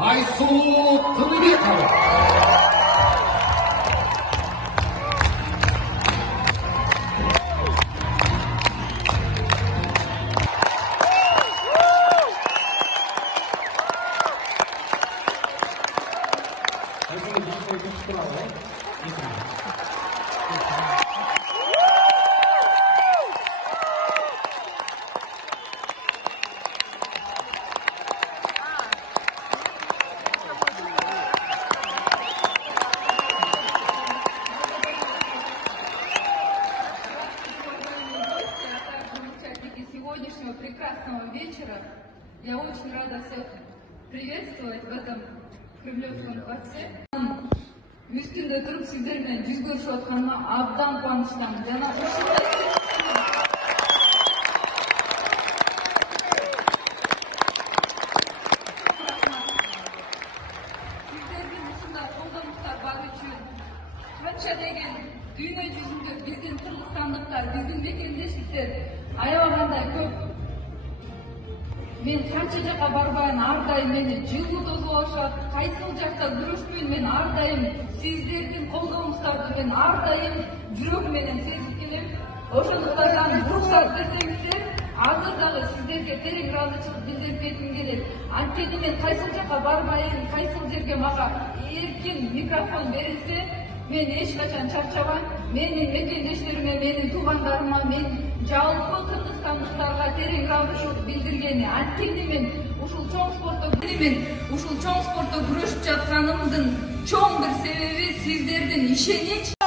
Айсулу Тыныбекова. Сегодняшнего прекрасного вечера. Я очень рада всех приветствовать в этом Кремлевском дворце. Үстінде тұрып сіздермен жүз көрісіп отқаныма абдан қуаныштымын. Жана сіздердің ушундай колдонуңуздар бар үчүн канча деген дүйнө жүзүндө биздин кыргызстандыктар, биздин мекендештиктер аябагандай көп. Мен канча жака барбайын, ар дайым мени жылуу тосуп алышат. Кайсыл жакта күрөшпөйүн, мен ар дайым сиздердин колдооңуздарды мен ар дайым жүрөгүм менен сезип келем. Ошондуктан уруксат берсеңиздер, азыр дагы сиздерге терең ыраазычылык билдирип кетким келет. Анткени мен кайсыл жака барбайын, кайсыл жерге мага эркин микрофон берилсе, мен эч качан чарчабайм. Менин мекендештериме, менин туугандарыма, мен жалпы кыргызстандыктарга терең ыраазычылык билдиргени, анткени мен ушул чоң спортто күрөшүп жатканымдын чоң бир себеби сиздердин ишенич.